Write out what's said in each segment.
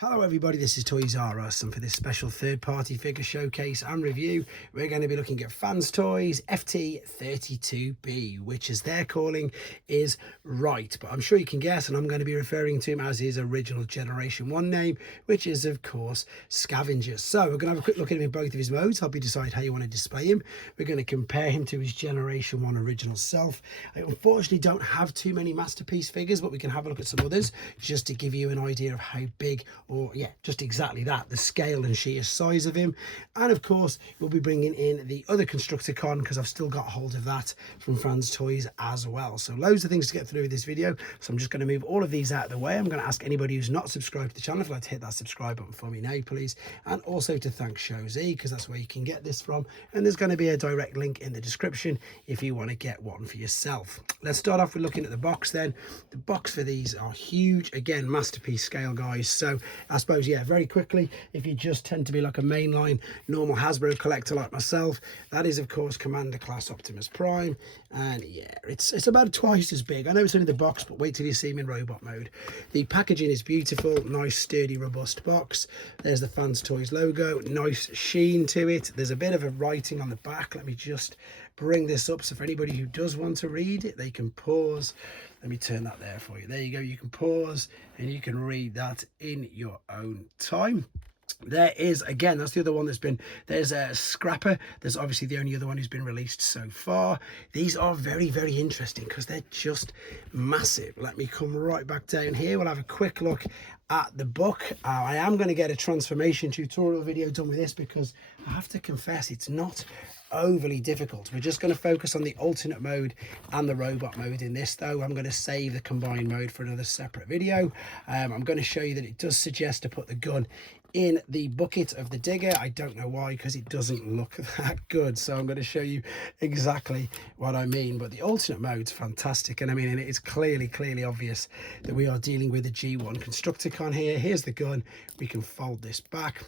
Hello everybody, this is Toys R Us, and for this special third-party figure showcase and review, we're going to be looking at Fans Toys FT32B, which as they're calling is Wright, but I'm sure you can guess, and I'm going to be referring to him as his original Generation 1 name, which is of course Scavenger. So we're going to have a quick look at him in both of his modes, help you decide how you want to display him. We're going to compare him to his Generation 1 original self. I unfortunately don't have too many Masterpiece figures, but we can have a look at some others just to give you an idea of how big, or yeah, just exactly that, the scale and sheer size of him. And of course we'll be bringing in the other constructicon because I've still got hold of that from Fans Toys as well. So loads of things to get through with this video, so I'm just going to move all of these out of the way. I'm going to ask anybody who's not subscribed to the channel if you'd like to hit that subscribe button for me now, please, and also to thank Shozy, because that's where you can get this from, and there's going to be a direct link in the description if you want to get one for yourself. Let's start off with looking at the box then. The box for these are huge, again Masterpiece scale, guys. So I suppose, yeah, very quickly, if you just tend to be like a mainline normal Hasbro collector like myself, that is of course Commander Class Optimus Prime, and yeah, it's about twice as big. I know it's only the box, but wait till you see him in robot mode. The packaging is beautiful, nice sturdy robust box. There's the Fans Toys logo, nice sheen to it. There's a bit of a writing on the back. Let me just bring this up so for anybody who does want to read it, they can pause. Let me turn that there for you. There you go. You can pause and you can read that in your own time. There is, again, that's the other one that's been, there's a Scrapper. There's obviously the only other one who's been released so far. These are very, very interesting because they're just massive. Let me come right back down here. We'll have a quick look at the book. I am going to get a transformation tutorial video done with this because I have to confess it's not overly difficult. We're just going to focus on the alternate mode and the robot mode in this, though. I'm going to save the combined mode for another separate video. I'm going to show you that it does suggest to put the gun in the bucket of the digger. I don't know why, because it doesn't look that good, so I'm going to show you exactly what I mean. But the alternate mode's fantastic, and I mean, it's clearly obvious that we are dealing with a G1 constructicon here. Here's the gun. We can fold this back,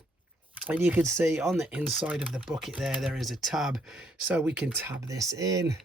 and you can see on the inside of the bucket there is a tab, so we can tab this in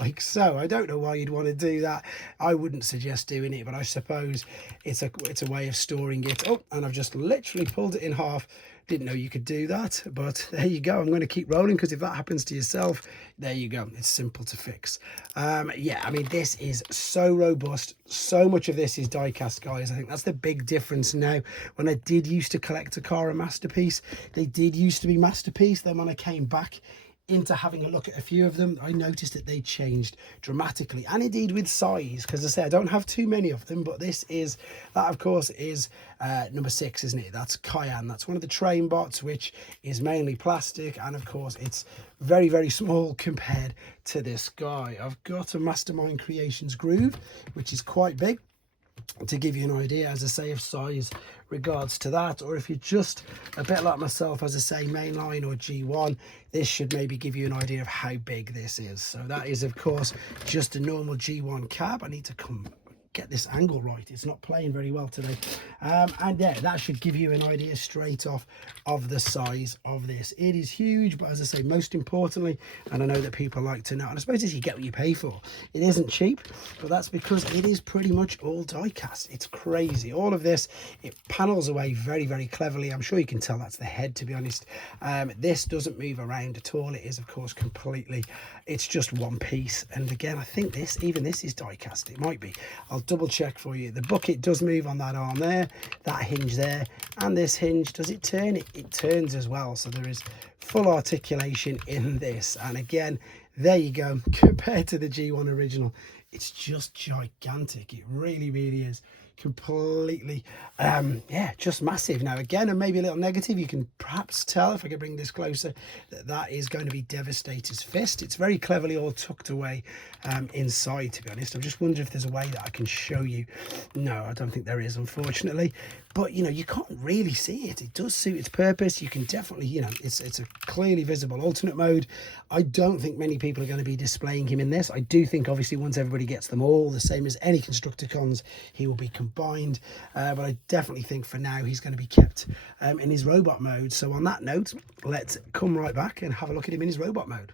like so. I don't know why you'd want to do that. I wouldn't suggest doing it, but I suppose it's a way of storing it. Oh, and I've just literally pulled it in half. Didn't know you could do that, but there you go. I'm going to keep rolling because if that happens to yourself, there you go. It's simple to fix. Yeah, I mean, this is so robust. So much of this is die cast, guys. I think that's the big difference now. When I did used to collect a car, a Masterpiece, they did used to be Masterpiece. Then when I came back into having a look at a few of them, I noticed that they changed dramatically, and indeed with size, because I say I don't have too many of them, but this is, that of course is number 6, isn't it? That's Cayenne. That's one of the train bots, which is mainly plastic, and of course it's very, very small compared to this guy. I've got a Mastermind Creations Groove, which is quite big, to give you an idea, as I say, of size regards to that. Or if you're just a bit like myself, as I say, mainline or G1, this should maybe give you an idea of how big this is. So that is of course just a normal G1 cab. I need to come get this angle right, it's not playing very well today. And yeah, that should give you an idea straight off of the size of this. It is huge, but as I say, most importantly, and I know that people like to know, and I suppose as you get what you pay for, it isn't cheap, but that's because it is pretty much all die cast. It's crazy. All of this, it panels away very, very cleverly. I'm sure you can tell that's the head, to be honest. This doesn't move around at all. It is of course completely, it's just one piece. And again, I think even this is die cast. It might be. I'll double check for you. The bucket does move on that arm there, that hinge there, and this hinge, does it turn? It turns as well, so there is full articulation in this. And again, there you go. Compared to the G1 original, it's just gigantic. It really, really is completely yeah, just massive. Now again, and maybe a little negative, you can perhaps tell if I can bring this closer, that is going to be Devastator's fist. It's very cleverly all tucked away inside, to be honest. I'm just wondering if there's a way that I can show you. No, I don't think there is, unfortunately, but you know, you can't really see it. It does suit its purpose. You can definitely, you know, it's a clearly visible alternate mode. I don't think many people are going to be displaying him in this. I do think obviously once everybody gets them all, the same as any constructicons, he will be combined, but I definitely think for now he's going to be kept in his robot mode. So on that note, let's come right back and have a look at him in his robot mode.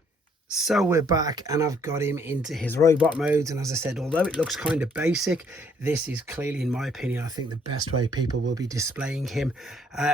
So we're back and I've got him into his robot modes, and as I said, although it looks kind of basic, this is clearly, in my opinion, I think the best way people will be displaying him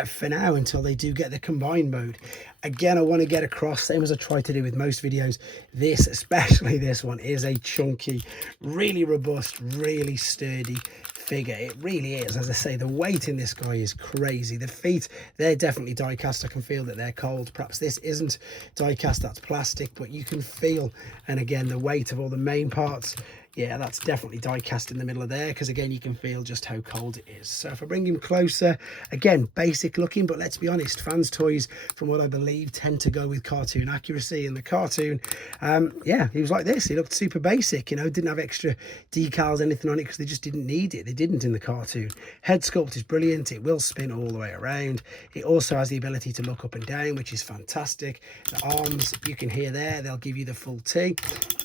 for now until they do get the combined mode. Again, I want to get across, same as I try to do with most videos, this, especially this one, is a chunky, really robust, really sturdy figure. It really is. As I say, the weight in this guy is crazy. The feet, they're definitely die cast. I can feel that they're cold. Perhaps this isn't die cast, that's plastic, but you can feel, and again, the weight of all the main parts, yeah, that's definitely die cast in the middle of there, because again, you can feel just how cold it is. So if I bring him closer, again, basic looking, but let's be honest, fans toys, from what I believe, tend to go with cartoon accuracy. In the cartoon, yeah, he was like this. He looked super basic, you know, didn't have extra decals, anything on it, because they just didn't need it. They didn't in the cartoon. Head sculpt is brilliant. It will spin all the way around. It also has the ability to look up and down, which is fantastic. The arms, you can hear there, they'll give you the full T.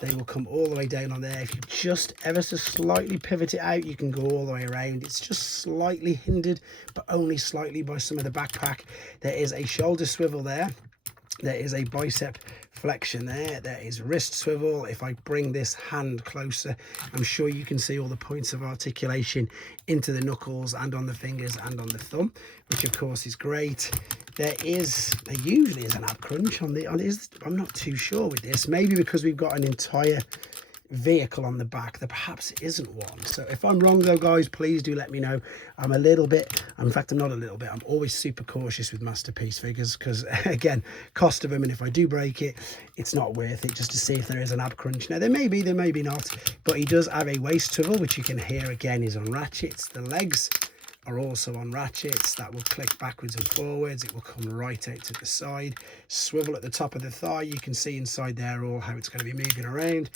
They will come all the way down on there. If you just ever so slightly pivot it out, you can go all the way around. It's just slightly hindered, but only slightly, by some of the backpack. There is a shoulder swivel there. There is a bicep flexion there. There is wrist swivel. If I bring this hand closer, I'm sure you can see all the points of articulation into the knuckles and on the fingers and on the thumb, which of course is great. There usually is an ab crunch on I'm not too sure with this. Maybe because we've got an entire vehicle on the back, there perhaps isn't one. So if I'm wrong though, guys, please do let me know. I'm a little bit, in fact, I'm not a little bit, I'm always super cautious with masterpiece figures, because again, cost of them, and if I do break it, it's not worth it just to see if there is an ab crunch. Now there may be not, but he does have a waist swivel, which you can hear again is on ratchets. The legs are also on ratchets that will click backwards and forwards. It will come right out to the side. Swivel at the top of the thigh, you can see inside there all how it's going to be moving around.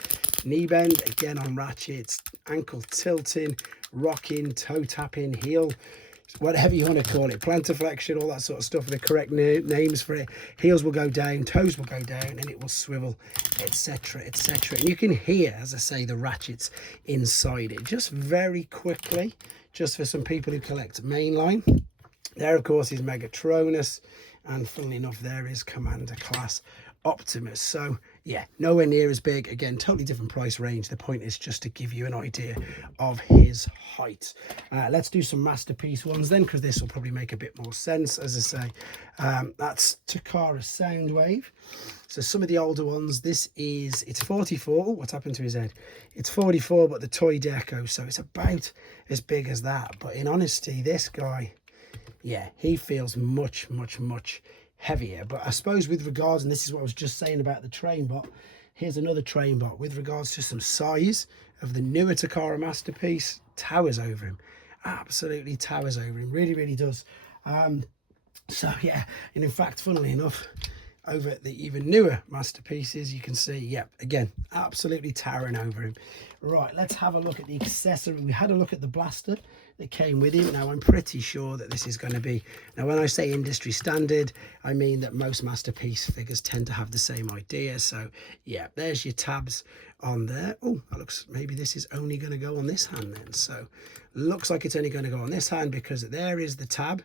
Knee bend, again on ratchets. Ankle tilting, rocking, toe tapping, heel, whatever you want to call it, plantar flexion, all that sort of stuff, the correct names for it. Heels will go down, toes will go down, and it will swivel, etc, etc. And you can hear, as I say, the ratchets inside it just very quickly, just for some people who collect mainline. There, of course, is Megatronus, and funnily enough, there is Commander Class Optimus. So yeah, nowhere near as big. Again, totally different price range. The point is just to give you an idea of his height. Let's do some masterpiece ones then, because this will probably make a bit more sense. As I say, that's Takara Soundwave. So some of the older ones, it's 44. Oh, what's happened to his head? It's 44, but the toy deco, so it's about as big as that. But in honesty, this guy, yeah, he feels much, much, much heavier. But I suppose with regards, and this is what I was just saying about the train bot, here's another train bot with regards to some size of the newer Takara masterpiece, towers over him. Absolutely towers over him, really, really does. So yeah, and in fact, funnily enough, over at the even newer masterpieces, you can see, yeah, again, absolutely towering over him. Right, let's have a look at the accessory. We had a look at the blaster that came with him. Now I'm pretty sure that this is going to be, now when I say industry standard, I mean that most masterpiece figures tend to have the same idea. So yeah, there's your tabs on there. Oh, that looks, maybe this is only going to go on this hand then. So looks like it's only going to go on this hand, because there is the tab.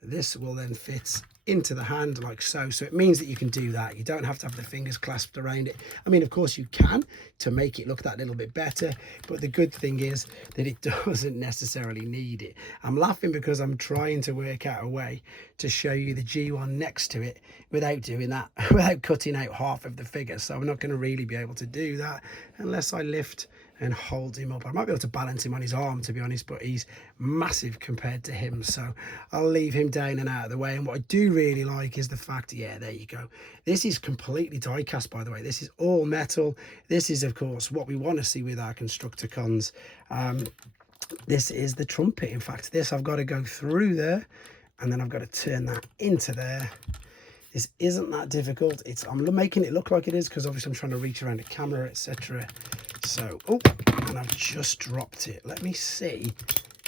This will then fit into the hand like so. So it means that you can do that. You don't have to have the fingers clasped around it. I mean, of course you can, to make it look that little bit better, but the good thing is that it doesn't necessarily need it. I'm laughing because I'm trying to work out a way to show you the G1 next to it without doing that, without cutting out half of the figure. So I'm not going to really be able to do that unless I lift and hold him up. I might be able to balance him on his arm, to be honest, but he's massive compared to him, so I'll leave him down and out of the way. And what I do really like is the fact, yeah, there you go, this is completely die cast, by the way. This is all metal. This is, of course, what we want to see with our constructicons. This is the trumpet. In fact, this I've got to go through there, and then I've got to turn that into there. This isn't that difficult. I'm making it look like it is, because obviously I'm trying to reach around the camera, etc. So, oh, and I've just dropped it. Let me see,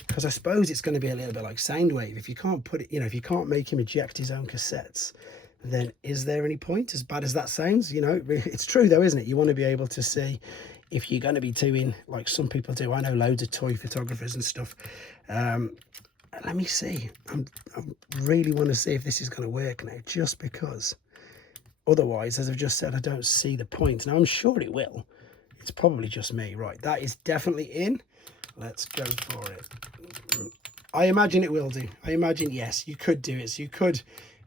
because I suppose it's going to be a little bit like Soundwave. If you can't put it, you know, if you can't make him eject his own cassettes, then is there any point? As bad as that sounds, you know, it's true though, isn't it? You want to be able to see if you're going to be doing like some people do. I know loads of toy photographers and stuff. Let me see. I really want to see if this is going to work now, just because Otherwise, as I've just said, I don't see the point. Now, I'm sure it will. It's probably just me. Right, that is definitely in. Let's go for it. I imagine it will do. I imagine, yes, you could do it. So you could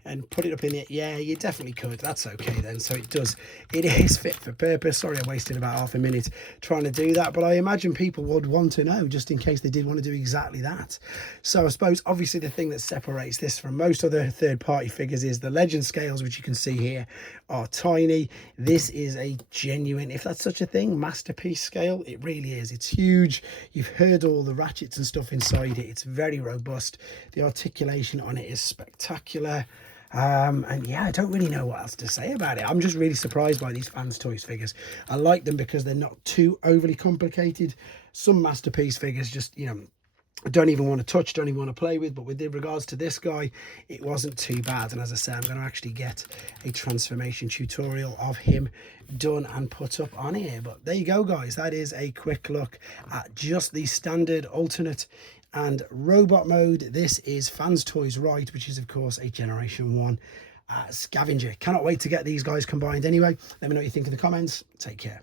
and put it up in it. Yeah, you definitely could. That's okay then. So it does. It is fit for purpose. Sorry, I wasted about half a minute trying to do that. But I imagine people would want to know just in case they did want to do exactly that. So I suppose obviously the thing that separates this from most other third-party figures is the legend scales, which you can see here are tiny. This is a genuine, if that's such a thing, masterpiece scale. It really is. It's huge. You've heard all the ratchets and stuff inside it. It's very robust. The articulation on it is spectacular. And yeah, I don't really know what else to say about it. I'm just really surprised by these Fans Toys figures. I like them because they're not too overly complicated. Some masterpiece figures just, you know, I don't even want to touch, don't even want to play with. But with regards to this guy, it wasn't too bad. And as I say, I'm going to actually get a transformation tutorial of him done and put up on here. But there you go, guys. That is a quick look at just the standard, alternate and robot mode. This is Fans Toys Wright, which is of course a Generation 1 Scavenger. Cannot wait to get these guys combined anyway. Let me know what you think in the comments. Take care.